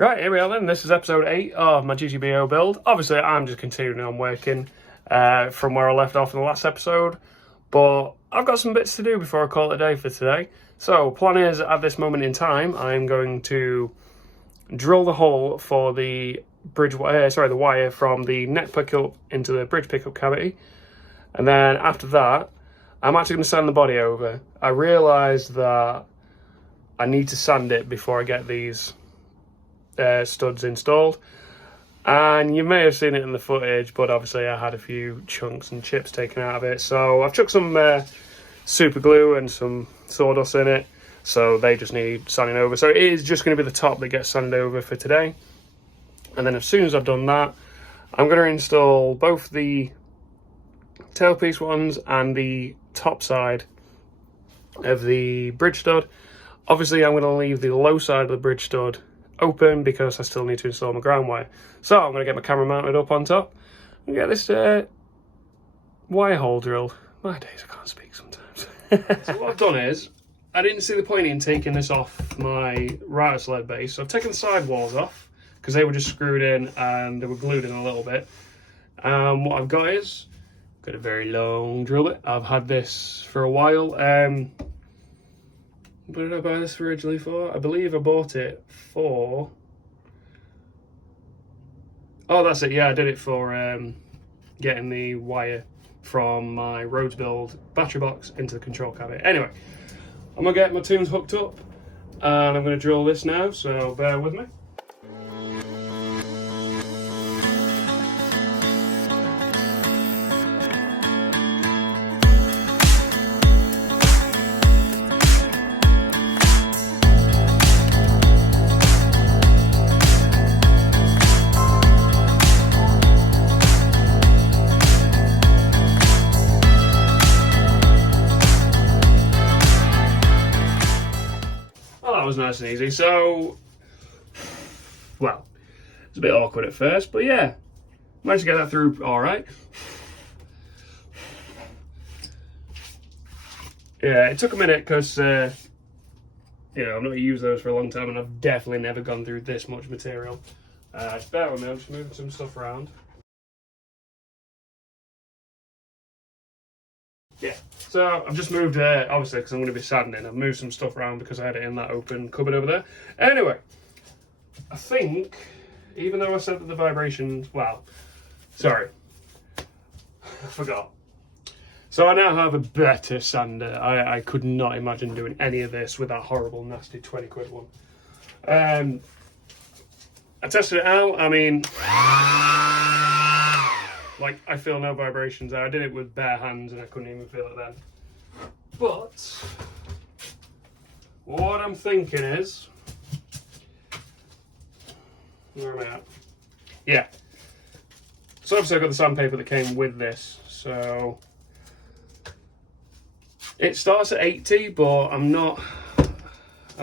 Right, here we are then. This is episode 8 of my GGBO build. Obviously, I'm just continuing on working from where I left off in the last episode, but I've got some bits to do before I call it a day for today. So, plan is, at this moment in time, I'm going to drill the hole for the bridge wire, the wire from the neck pickup into the bridge pickup cavity. And then after that, I'm actually going to sand the body over. I realised that I need to sand it before I get these studs installed, and you may have seen it in the footage, but obviously I had a few chunks and chips taken out of it, so I've chucked some super glue and some sawdust in it, so they just need sanding over. So it is just going to be the top that gets sanded over for today, and then as soon as I've done that, I'm going to install both the tailpiece ones and the top side of the bridge stud. Obviously I'm going to leave the low side of the bridge stud open because I still need to install my ground wire. So I'm going to get my camera mounted up on top and get this wire hole drilled. My days, I can't speak sometimes. So what I've done is, I didn't see the point in taking this off my router sled base, so I've taken the side walls off because they were just screwed in and they were glued in a little bit. What I've got is, got a very long drill bit. I've had this for a while. What did I buy this originally for? I believe I bought it for... Oh, that's it. Yeah, I did it for getting the wire from my Rhodes Build battery box into the control cavity. Anyway, I'm going to get my tunes hooked up and I'm going to drill this now, so bear with me. Was nice and easy. So, well, it's a bit awkward at first, but yeah, managed to get that through all right. Yeah, it took a minute because you know, I've not used those for a long time and I've definitely never gone through this much material. Bear with me, I'm just moving some stuff around. Yeah, so I've just moved, obviously because I'm going to be sanding, I've moved some stuff around because I had it in that open cupboard over there. Anyway, I think, even though I said that the vibrations, well, sorry, I forgot. So I now have a better sander. I could not imagine doing any of this with that horrible, nasty 20 quid one. I tested it out, I mean... Like, I feel no vibrations there. I did it with bare hands and I couldn't even feel it then. But, what I'm thinking is... Where am I at? Yeah. So obviously I've got the sandpaper that came with this. So, it starts at 80, but I'm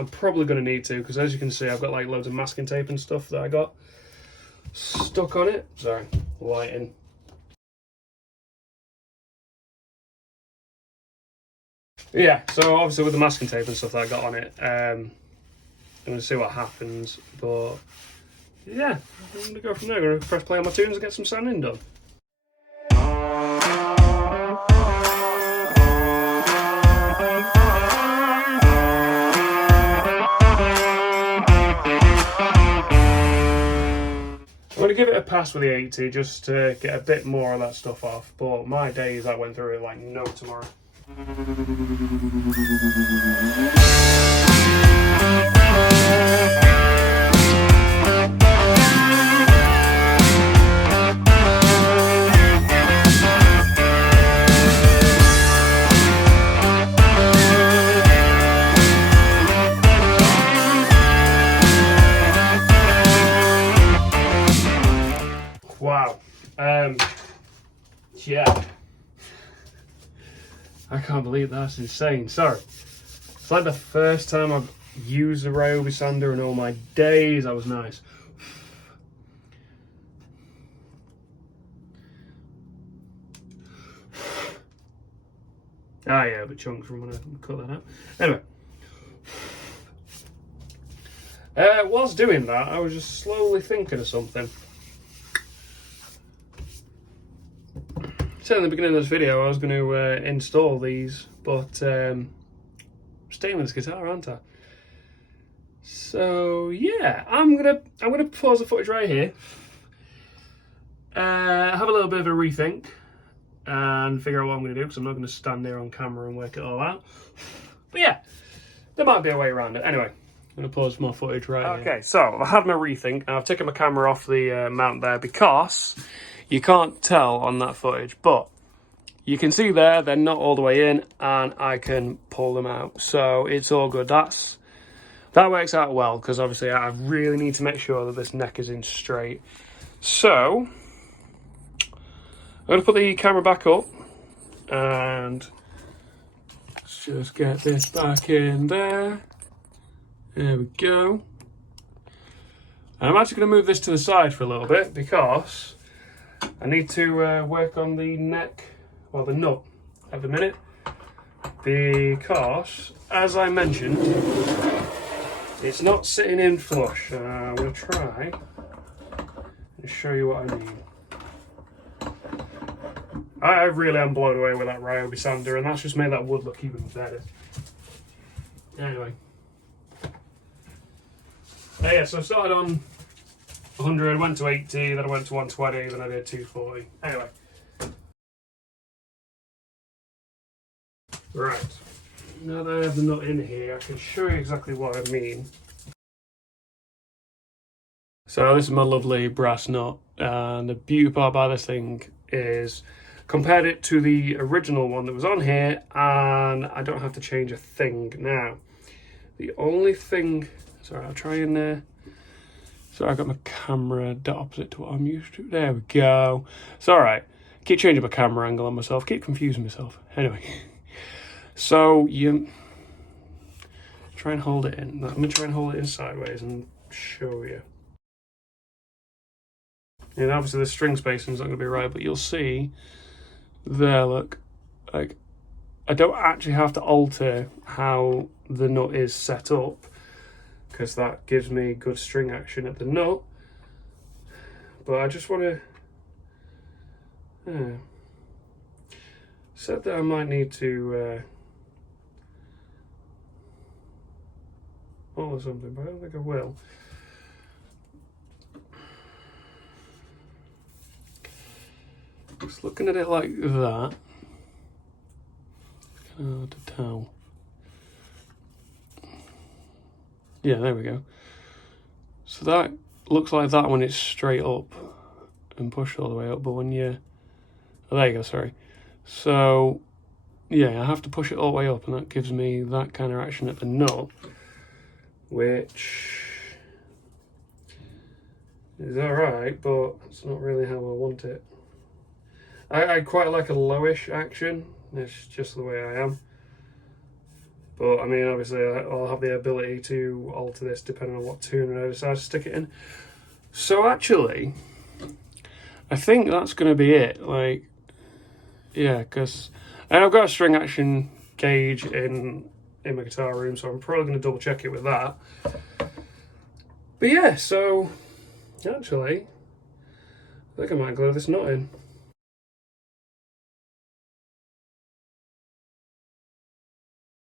probably going to need to, because as you can see, I've got like loads of masking tape and stuff that I got stuck on it. Sorry, lighting. Yeah, so obviously with the masking tape and stuff that I got on it, I'm going to see what happens, but yeah, I'm going to go from there. I'm going to press play on my tunes and get some sanding done. I'm going to give it a pass with the 80 just to get a bit more of that stuff off, but my days I went through it like no tomorrow. Wow. Yeah. I can't believe that's insane. Sorry. It's like the first time I've used the Ryobi sander in all my days. That was nice. Ah, yeah, but chunks from when I cut that out. Anyway. Whilst doing that, I was just slowly thinking of something. So in the beginning of this video, I was going to install these, but I'm staying with this guitar, aren't I? So yeah, I'm gonna pause the footage right here. Have a little bit of a rethink and figure out what I'm going to do, because I'm not going to stand there on camera and work it all out. But yeah, there might be a way around it. Anyway, I'm going to pause my footage right here. Okay, so I've had my rethink and I've taken my camera off the mount there because you can't tell on that footage, but you can see there they're not all the way in and I can pull them out. So it's all good. That works out well, because obviously I really need to make sure that this neck is in straight. So I'm going to put the camera back up and let's just get this back in there. There we go. And I'm actually going to move this to the side for a little bit because I need to work on the neck, well, the nut at the minute, because as I mentioned, it's not sitting in flush. I'm going to try and show you what I mean. I really am blown away with that Ryobi Sander, and that's just made that wood look even better. Anyway. Yeah, so I started on 100, went to 80, then I went to 120, then I did 240. Anyway. Right. Now that I have the nut in here, I can show you exactly what I mean. So this is my lovely brass nut, and the beauty part about this thing is compared it to the original one that was on here, and I don't have to change a thing now. The only thing, sorry, I'll try and sorry, I got my camera opposite to what I'm used to. There we go. It's all right. Keep changing my camera angle on myself, keep confusing myself. Anyway, so you try and hold it in. I'm gonna try and hold it in sideways and show you. And obviously the string spacing's not gonna be right, but you'll see there, look, like I don't actually have to alter how the nut is set up, because that gives me good string action at the nut. But I just want to said that I might need to alter something, but I don't think I will. Just looking at it like that, it's kind of hard to tell. Yeah, there we go. So that looks like that when it's straight up and pushed all the way up, but when you, oh, there you go, sorry. So yeah, I have to push it all the way up, and that gives me that kind of action at the nut, which is alright, but it's not really how I want it. I quite like a lowish action. It's just the way I am. But I mean, obviously I'll have the ability to alter this depending on what tune I decide to stick it in. So actually, I think that's going to be it. Like, yeah, because I've got a string action gauge in my guitar room, so I'm probably going to double check it with that. But yeah, so actually, I think I might glue this nut in.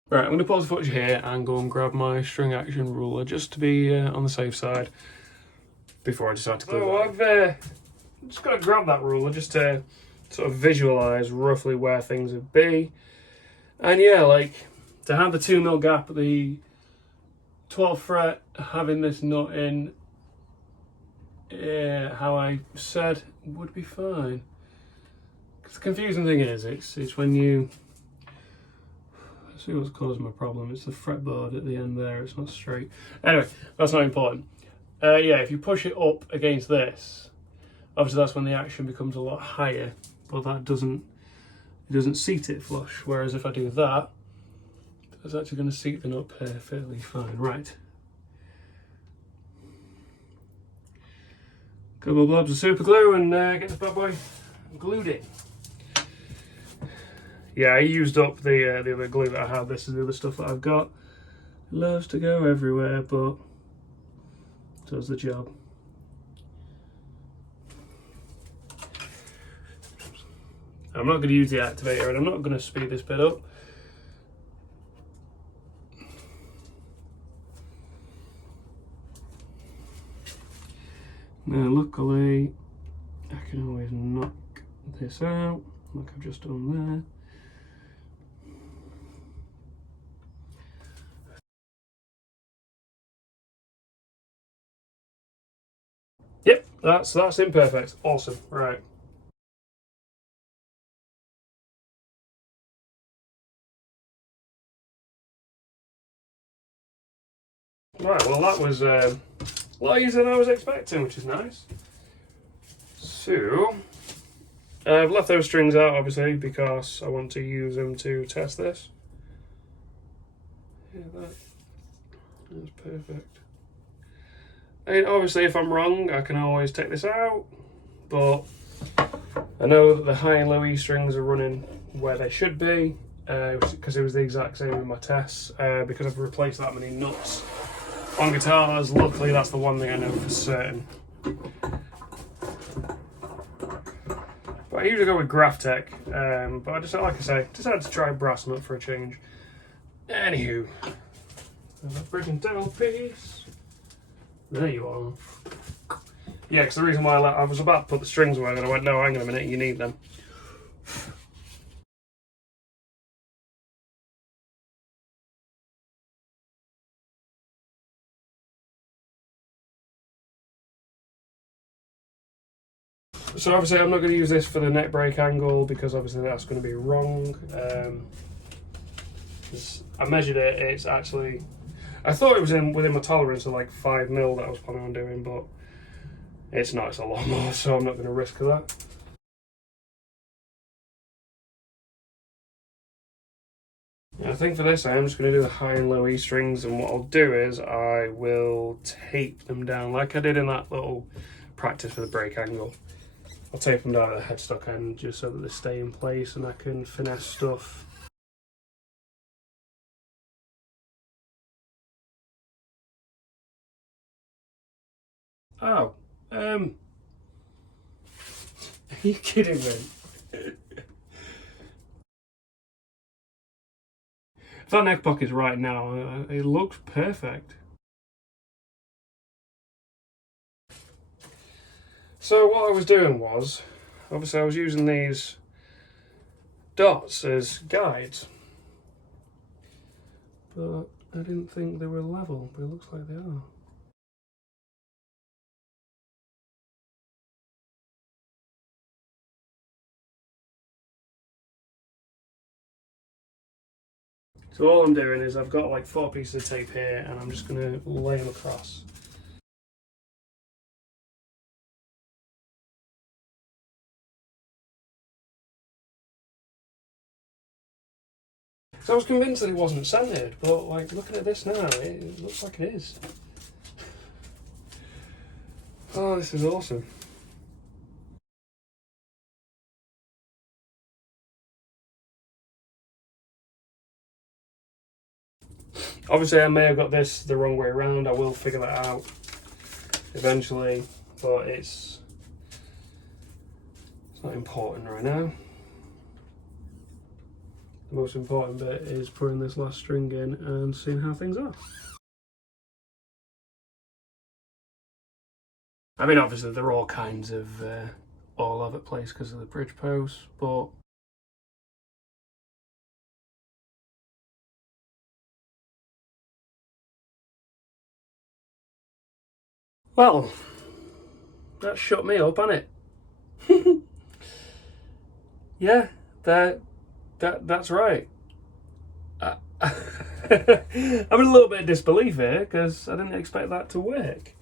Right, I'm going to pause the footage here and go and grab my string action ruler just to be on the safe side before I decide to glue that. So I've just got to grab that ruler just to sort of visualise roughly where things would be. And yeah, like to have the 2mm gap at the 12th fret, having this nut in, how I said, would be fine. Because the confusing thing is, it's when you see what's causing my problem. It's the fretboard at the end there, it's not straight. Anyway, that's not important. Yeah, if you push it up against this, obviously that's when the action becomes a lot higher, but that doesn't seat it flush. Whereas if I do that, it's actually going to seat the nut perfectly fine. Right. Couple of blobs of super glue and get this bad boy glued in. Yeah, I used up the other glue that I had. This is the other stuff that I've got. It loves to go everywhere, but does the job. I'm not going to use the activator, and I'm not going to speed this bit up. Now luckily I can always knock this out like I've just done there. Yep, that's imperfect. Awesome. Right. Right, well that was a lot easier than I was expecting, which is nice. So, I've left those strings out obviously because I want to use them to test this. Yeah, that's perfect. And obviously if I'm wrong, I can always take this out, but I know that the high and low E strings are running where they should be, because it was the exact same in my tests, because I've replaced that many nuts on guitars. Luckily that's the one thing I know for certain. But I usually go with Graphtec, but I just, like I say, decided to try brass nut for a change. Anywho, bridge and tailpiece. There you are. Yeah, because the reason why I was about to put the strings away, and I went, no, hang on a minute, you need them. So obviously I'm not going to use this for the neck break angle because obviously that's going to be wrong. I measured it, it's actually, I thought it was within my tolerance of like 5mm that I was planning on doing, but it's not, it's a lot more, so I'm not going to risk that. I think for this I'm just going to do the high and low E strings, and what I'll do is I will tape them down like I did in that little practice for the break angle. I'll tape them down at the headstock end just so that they stay in place and I can finesse stuff. Oh, are you kidding me? If that neck pocket's right now, it looks perfect. So what I was doing was, obviously I was using these dots as guides, but I didn't think they were level, but it looks like they are. So all I'm doing is I've got like 4 pieces of tape here, and I'm just going to lay them across. So I was convinced that it wasn't centered, but like looking at this now, it looks like it is. Oh, this is awesome. Obviously I may have got this the wrong way around, I will figure that out eventually, but it's not important right now. The most important bit is putting this last string in and seeing how things are. I mean, obviously they're all kinds of all over the place because of the bridge posts, but well, that shut me up, hasn't it? Yeah, that's right. I'm in a little bit of disbelief here because I didn't expect that to work.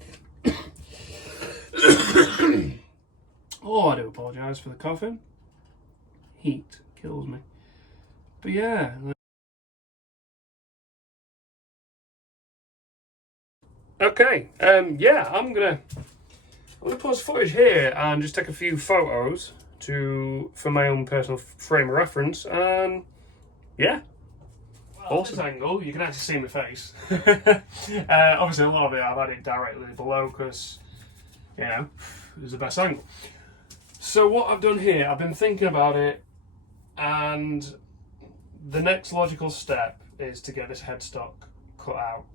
Oh, I do apologise for the coughing. Heat kills me. But yeah. Okay, yeah, I'm gonna pause footage here and just take a few photos for my own personal frame of reference, and yeah. Awesome. This angle, you can actually see my face. Obviously, a lot of it I've had it directly below because, you know, it was the best angle. So what I've done here, I've been thinking about it, and the next logical step is to get this headstock cut out.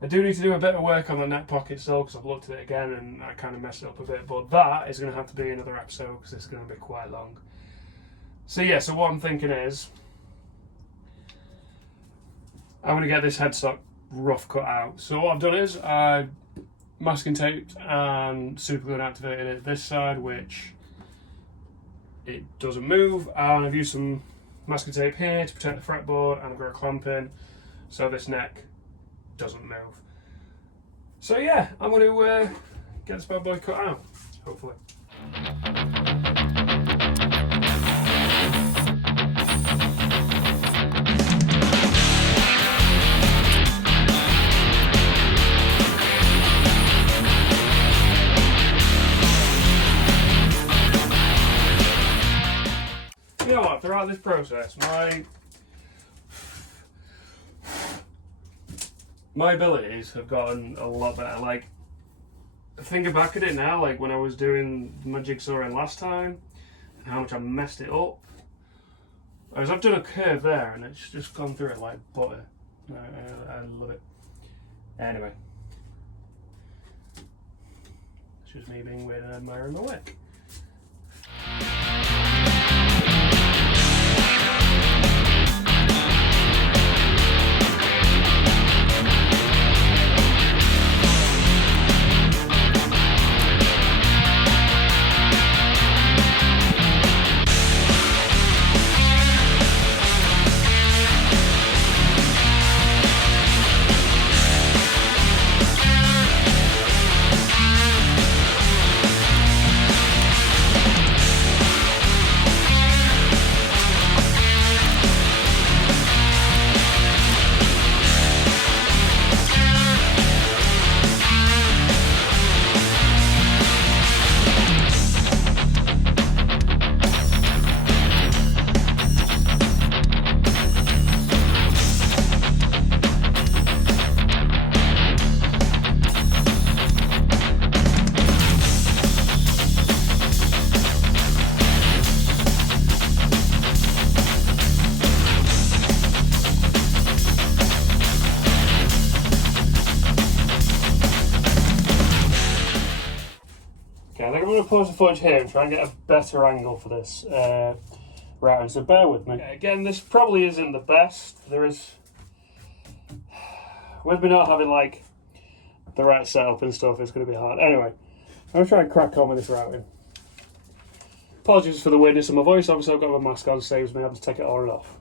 I do need to do a bit of work on the neck pocket still because I've looked at it again and I kind of messed it up a bit, but that is going to have to be another episode because it's going to be quite long. So yeah, so what I'm thinking is I'm going to get this headstock rough cut out. So what I've done is I masking taped and superglued activated it this side, which it doesn't move, and I've used some masking tape here to protect the fretboard, and I've got a clamp in so this neck doesn't move. So yeah, I'm going to get this bad boy cut out, hopefully. You know what, throughout this process, my abilities have gotten a lot better. Like, thinking back at it now, like when I was doing my jigsawing last time, and how much I messed it up. Whereas I've done a curve there, and it's just gone through it like butter. I love it. Anyway, it's just me being weird and admiring my work. Okay, I think I'm going to pause the footage here and try and get a better angle for this router, so bear with me. Okay, again, this probably isn't the best. There is, with me not having like the right setup and stuff, it's going to be hard. Anyway, I'm going to try and crack on with this routing. Apologies for the weirdness of my voice, obviously I've got my mask on, saves me having to take it on and off.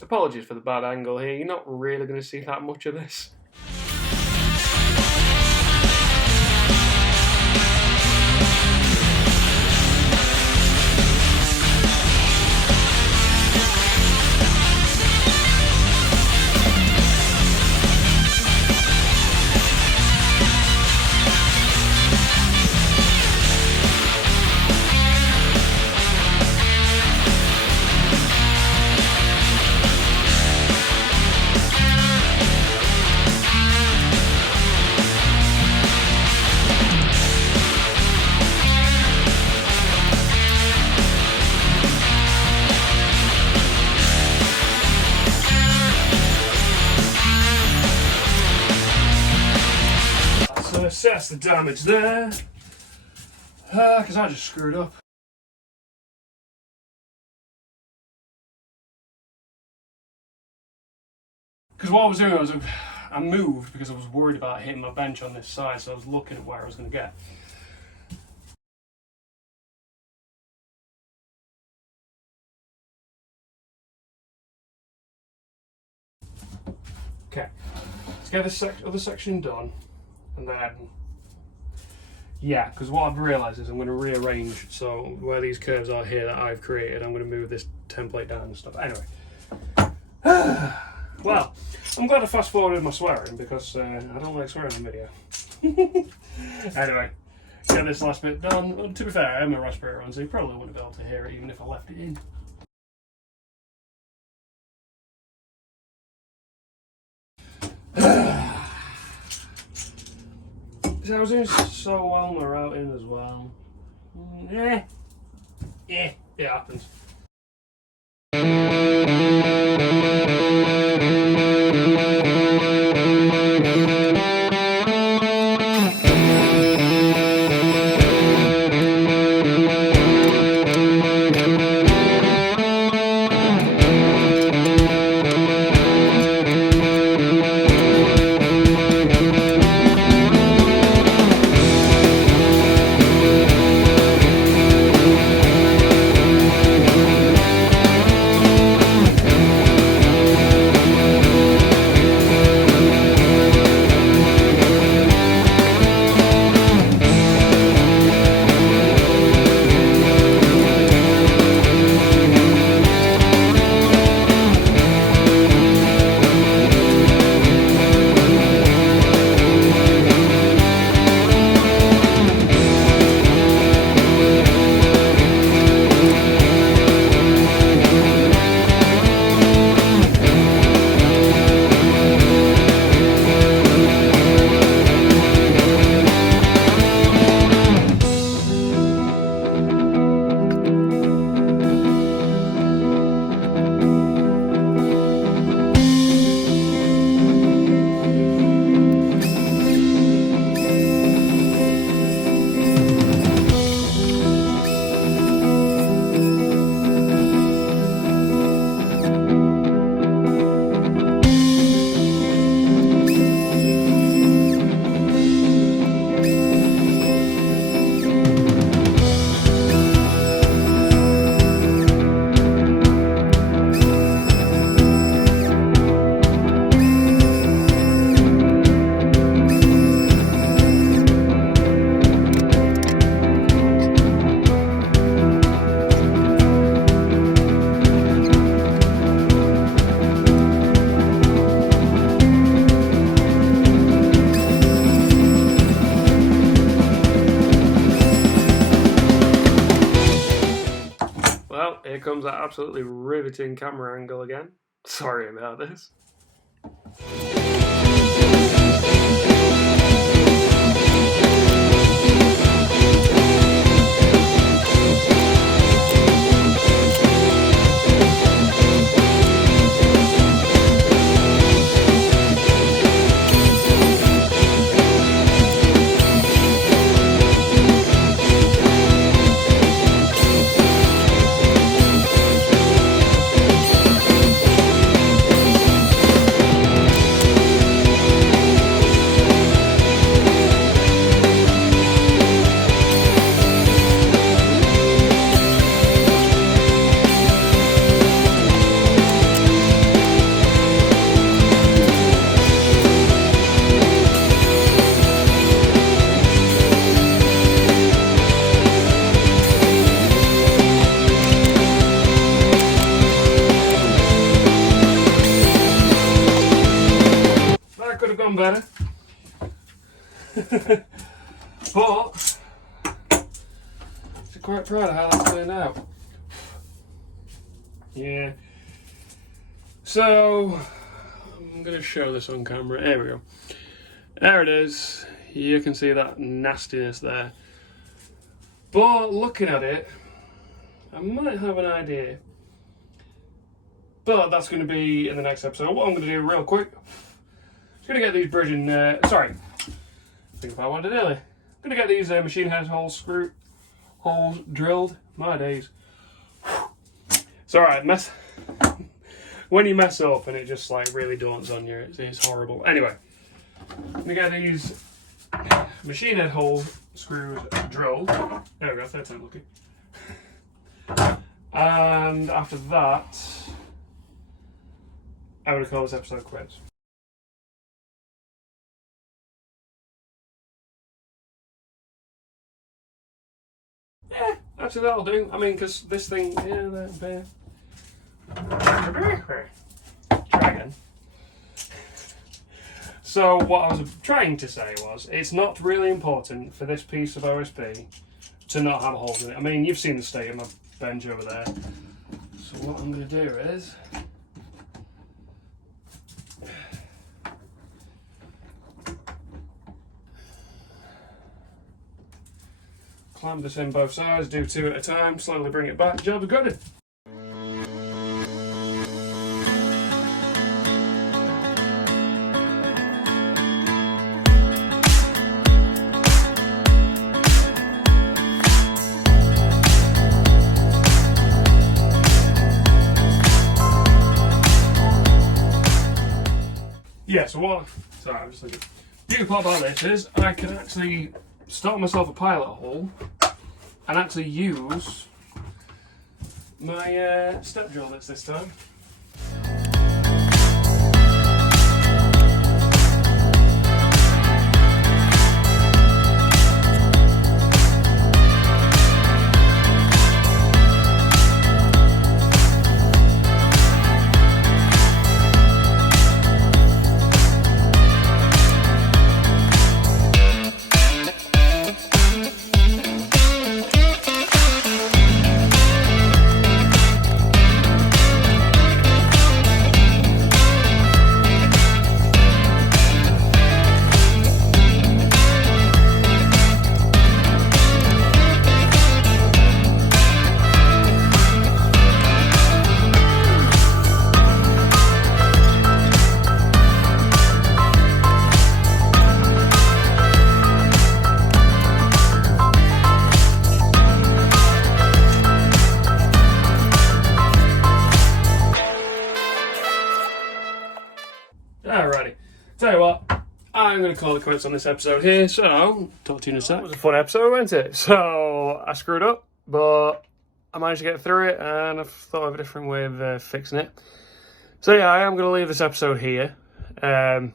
Apologies for the bad angle here, you're not really going to see that much of this. that's the damage there. Because I just screwed up. Because what I was doing was I moved because I was worried about hitting my bench on this side, so I was looking at where I was going to get. Okay, let's get this other section done, and then, yeah, because what I've realised is I'm going to rearrange, so where these curves are here that I've created, I'm going to move this template down and stuff. Anyway. Well, I'm glad I fast forwarded my swearing because I don't like swearing on video. Anyway, get this last bit done. Well, to be fair, I have my raspberry on, so you probably wouldn't be able to hear it even if I left it in. So I was doing so well on my routing as well. Yeah, it happens. Here comes that absolutely riveting camera angle again. Sorry about this. Could have gone better. But I'm quite proud of how that turned out. Yeah. So I'm going to show this on camera. There we go. There it is. You can see that nastiness there. But looking at it, I might have an idea. But that's going to be in the next episode. What I'm going to do real quick, I'm going to get these bridging, think about what I did earlier. I'm going to get these machine head holes drilled. My days. It's alright, when you mess up and it just like really dawns on you, it's horrible. Anyway, I'm going to get these machine head hole screws drilled. There we go, third time lucky. And after that, I'm going to call this episode quits. Yeah, actually that'll do. I mean, because this thing, yeah, try again. So what I was trying to say was, it's not really important for this piece of OSB to not have holes in it. I mean, you've seen the state of my bench over there. So what I'm going to do is, clamp this in both sides, do 2 at a time, slowly bring it back, job's good. Yeah, so what, sorry, I'm just thinking, the beautiful part about this is I can actually start myself a pilot hole and actually use my step drill bits this time. Alrighty, tell you what, I'm going to call it quits on this episode here, so talk to you in a sec. It was a fun episode, wasn't it? So I screwed up, but I managed to get through it, and I've thought of a different way of fixing it. So yeah, I am going to leave this episode here. Again,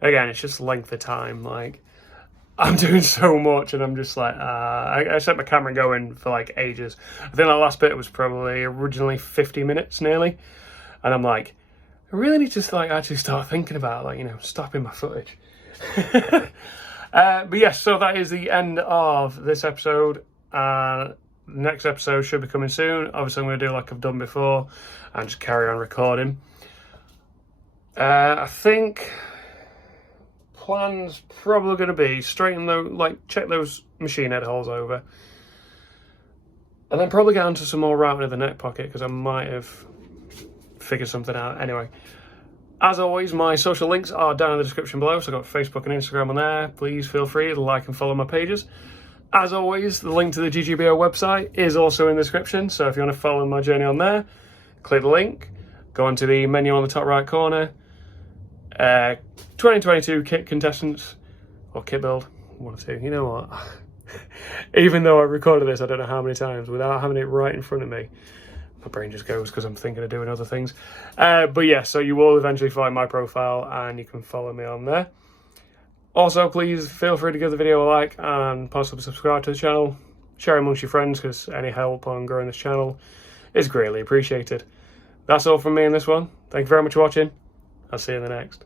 it's just length of time, like, I'm doing so much, and I'm just like, I set my camera going for like ages. I think that last bit was probably originally 50 minutes nearly, and I'm like, I really need to like actually start thinking about, like, you know, stopping my footage. But yes, so that is the end of this episode. The next episode should be coming soon. Obviously, I'm going to do like I've done before and just carry on recording. I think plan's probably going to be straighten those, like check those machine head holes over, and then probably get onto some more routing of the neck pocket because I might have figure something out. Anyway, as always, my social links are down in the description below, so I've got Facebook and Instagram on there. Please feel free to like and follow my pages. As always, the link to the GGBO website is also in the description, so if you want to follow my journey on there, click the link, go onto the menu on the top right corner, 2022 kit contestants, or kit build, one or two, you know what, even though I recorded this I don't know how many times without having it right in front of me, my brain just goes because I'm thinking of doing other things. But yeah, so you will eventually find my profile and you can follow me on there. Also, please feel free to give the video a like and possibly subscribe to the channel. Share amongst your friends because any help on growing this channel is greatly appreciated. That's all from me in this one. Thank you very much for watching. I'll see you in the next.